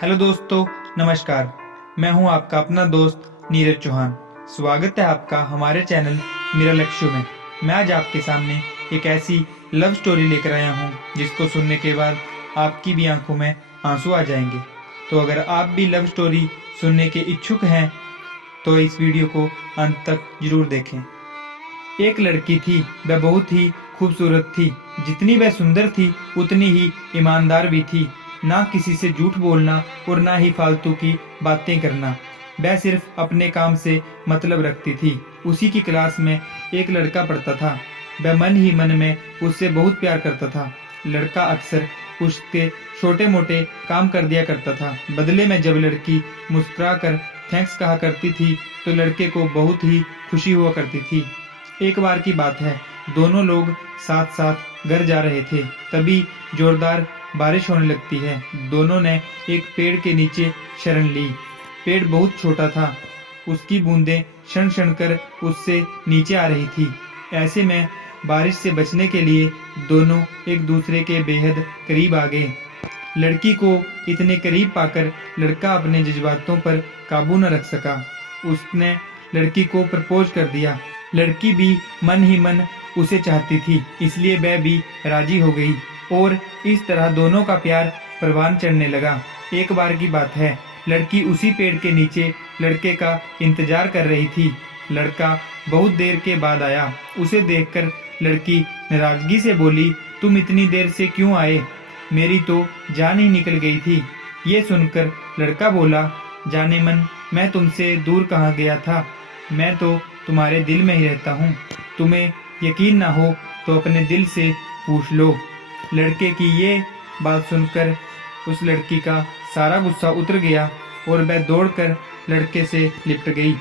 Hello दोस्तों, नमस्कार। मैं हूं आपका अपना दोस्त नीरज चौहान। स्वागत है आपका हमारे चैनल मेरा लक्ष्य में। मैं आज आपके सामने एक ऐसी लव स्टोरी लेकर आया हूं जिसको सुनने के बाद आपकी भी आंखों में आंसू आ जाएंगे। तो अगर आप भी लव स्टोरी सुनने के इच्छुक हैं तो इस वीडियो को अंत तक जरूर देखें। एक लड़की थी, वह बहुत ही खूबसूरत थी। जितनी वह सुंदर थी उतनी ही ईमानदार भी थी। ना किसी से झूठ बोलना और ना ही फालतू की बातें करना। वह सिर्फ अपने काम से मतलब रखती थी। उसी की क्लास में एक लड़का पढ़ता था। वह मन ही मन में उससे बहुत प्यार करता था। लड़का अक्सर उसके छोटे मोटे काम कर दिया करता था। बदले में जब लड़की मुस्कुरा कर थैंक्स कहा करती थी तो लड़के को बहुत ही खुशी हुआ करती थी। एक बार की बात है, दोनों लोग साथ साथ घर जा रहे थे। तभी जोरदार बारिश होने लगती है। दोनों ने एक पेड़ के नीचे शरण ली। पेड़ बहुत छोटा था, उसकी बूंदें क्षण क्षण कर उससे नीचे आ रही थी। ऐसे में बारिश से बचने के लिए दोनों एक दूसरे के बेहद करीब आ गए। लड़की को इतने करीब पाकर लड़का अपने जज्बातों पर काबू न रख सका। उसने लड़की को प्रपोज कर दिया। लड़की भी मन ही मन उसे चाहती थी, इसलिए वह भी राजी हो गई और इस तरह दोनों का प्यार परवान चढ़ने लगा। एक बार की बात है, लड़की उसी पेड़ के नीचे लड़के का इंतजार कर रही थी। लड़का बहुत देर के बाद आया। उसे देखकर लड़की नाराजगी से बोली, तुम इतनी देर से क्यों आए? मेरी तो जान ही निकल गई थी। ये सुनकर लड़का बोला, जाने मन मैं तुमसे दूर कहाँ गया था, मैं तो तुम्हारे दिल में ही रहता हूँ। तुम्हें यकीन ना हो तो अपने दिल से पूछ लो। लड़के की ये बात सुनकर उस लड़की का सारा गुस्सा उतर गया और वह दौड़कर लड़के से लिपट गई।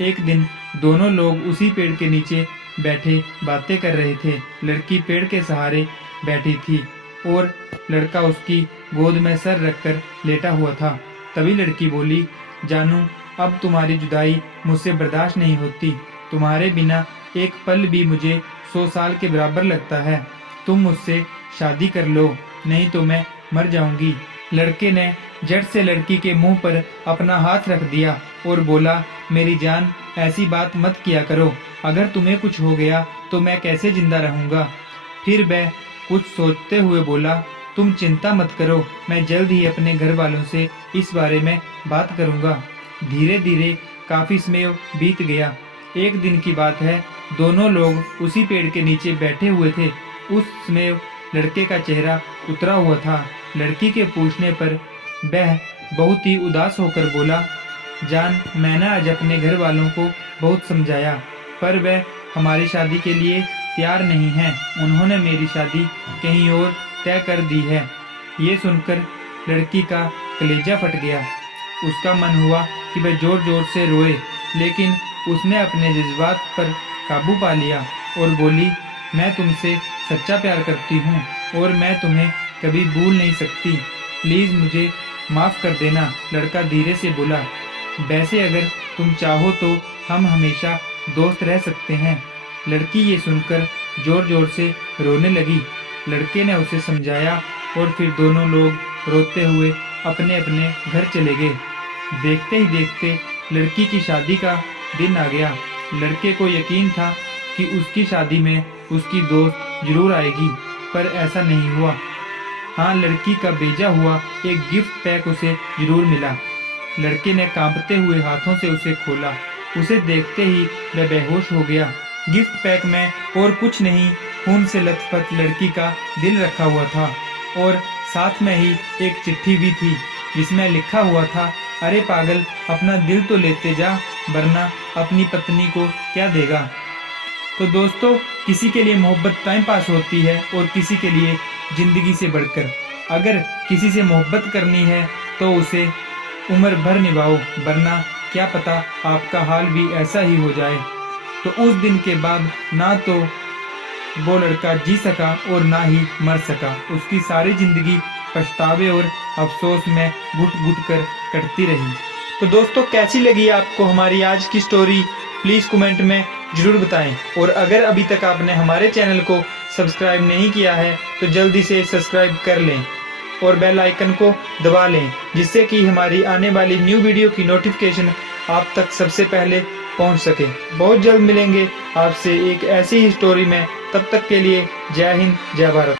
एक दिन दोनों लोग उसी पेड़ के नीचे बैठे बातें कर रहे थे। लड़की पेड़ के सहारे बैठी थी और लड़का उसकी गोद में सर रखकर लेटा हुआ था। तभी लड़की बोली, जानू, अब तुम्हारी जुदाई मुझसे बर्दाश्त नहीं होती। तुम्हारे बिना एक पल भी मुझे 100 साल के बराबर लगता है। तुम मुझसे शादी कर लो, नहीं तो मैं मर जाऊंगी। लड़के ने झट से लड़की के मुंह पर अपना हाथ रख दिया और बोला, मेरी जान, ऐसी बात मत किया करो। अगर तुम्हें कुछ हो गया तो मैं कैसे जिंदा रहूंगा? फिर वह कुछ सोचते हुए बोला, तुम चिंता मत करो, मैं जल्द ही अपने घर वालों से इस बारे में बात करूंगा। धीरे धीरे काफी समय बीत गया। एक दिन की बात है, दोनों लोग उसी पेड़ के नीचे बैठे हुए थे। उस समय लड़के का चेहरा उतरा हुआ था। लड़की के पूछने पर वह बहुत ही उदास होकर बोला, जान, मैंने आज अपने घर वालों को बहुत समझाया पर वह हमारी शादी के लिए तैयार नहीं हैं। उन्होंने मेरी शादी कहीं और तय कर दी है। ये सुनकर लड़की का कलेजा फट गया। उसका मन हुआ कि वह जोर जोर से रोए, लेकिन उसने अपने जज्बात पर काबू पा लिया और बोली, मैं तुमसे सच्चा प्यार करती हूँ और मैं तुम्हें कभी भूल नहीं सकती। प्लीज़ मुझे माफ़ कर देना। लड़का धीरे से बोला, वैसे अगर तुम चाहो तो हम हमेशा दोस्त रह सकते हैं। लड़की ये सुनकर जोर जोर से रोने लगी। लड़के ने उसे समझाया और फिर दोनों लोग रोते हुए अपने अपने घर चले गए। देखते ही देखते लड़की की शादी का दिन आ गया। लड़के को यकीन था कि उसकी शादी में उसकी दोस्त जरूर आएगी, पर ऐसा नहीं हुआ। हाँ, लड़की का भेजा हुआ एक गिफ्ट पैक उसे जरूर मिला। लड़के ने कांपते हुए हाथों से उसे खोला। उसे देखते ही वह बेहोश हो गया। गिफ्ट पैक में और कुछ नहीं, खून से लथपथ लड़की का दिल रखा हुआ था और साथ में ही एक चिट्ठी भी थी जिसमें लिखा हुआ था, अरे पागल, अपना दिल तो लेते जा, वरना अपनी पत्नी को क्या देगा। तो दोस्तों, किसी के लिए मोहब्बत टाइम पास होती है और किसी के लिए जिंदगी से बढ़कर। अगर किसी से मोहब्बत करनी है तो उसे उम्र भर निभाओ, वरना क्या पता आपका हाल भी ऐसा ही हो जाए। तो उस दिन के बाद ना तो वो लड़का जी सका और ना ही मर सका। उसकी सारी जिंदगी पछतावे और अफसोस में घुट घुट कर कटती रही। तो दोस्तों, कैसी लगी आपको हमारी आज की स्टोरी? प्लीज़ कमेंट में ज़रूर बताएं। और अगर अभी तक आपने हमारे चैनल को सब्सक्राइब नहीं किया है तो जल्दी से सब्सक्राइब कर लें। और बेल आइकन को दबा लें, जिससे कि हमारी आने वाली न्यू वीडियो की नोटिफिकेशन आप तक सबसे पहले पहुंच सके। बहुत जल्द मिलेंगे आपसे एक ऐसी ही स्टोरी में। तब तक के लिए जय हिंद, जय भारत।